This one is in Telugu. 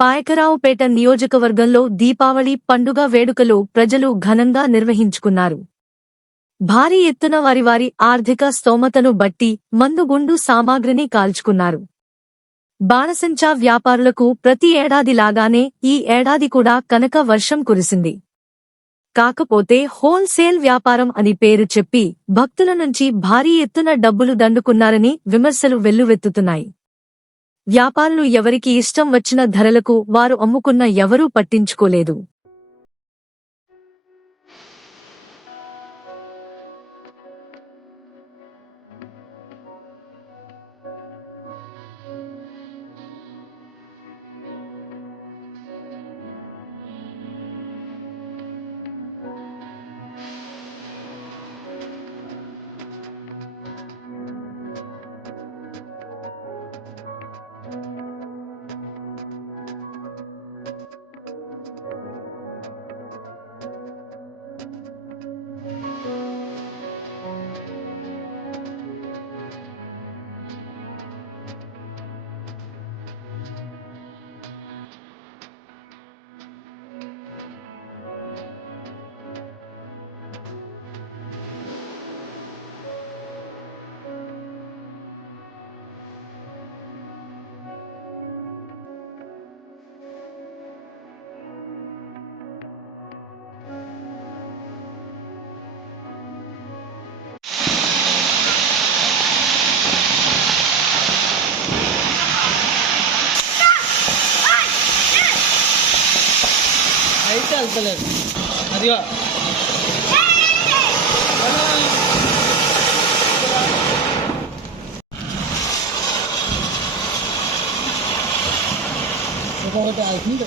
పాయకరావుపేట నియోజకవర్గంలో దీపావళి పండుగ వేడుకలు ప్రజలు ఘనంగా నిర్వహించుకున్నారు. భారీ ఎత్తున వారి ఆర్థిక స్తోమతను బట్టి మందుగుండు సామాగ్రిని కాల్చుకున్నారు. బాణసంచా వ్యాపారులకు ప్రతి ఏడాదిలాగానే ఈ ఏడాది కూడా కనక వర్షం కురిసింది. కాకపోతే హోల్సేల్ వ్యాపారం అని పేరు చెప్పి భక్తుల నుంచి భారీ ఎత్తున డబ్బులు దండుకున్నారని విమర్శలు వెల్లువెత్తుతున్నాయి. వ్యాపారులు ఎవరికి ఇష్టం వచ్చిన ధరలకు వారు అమ్ముకున్న ఎవరూ పట్టించుకోలేదు. అయితే వెళ్తలేదు అదిగో ఒకటి అవుతుంది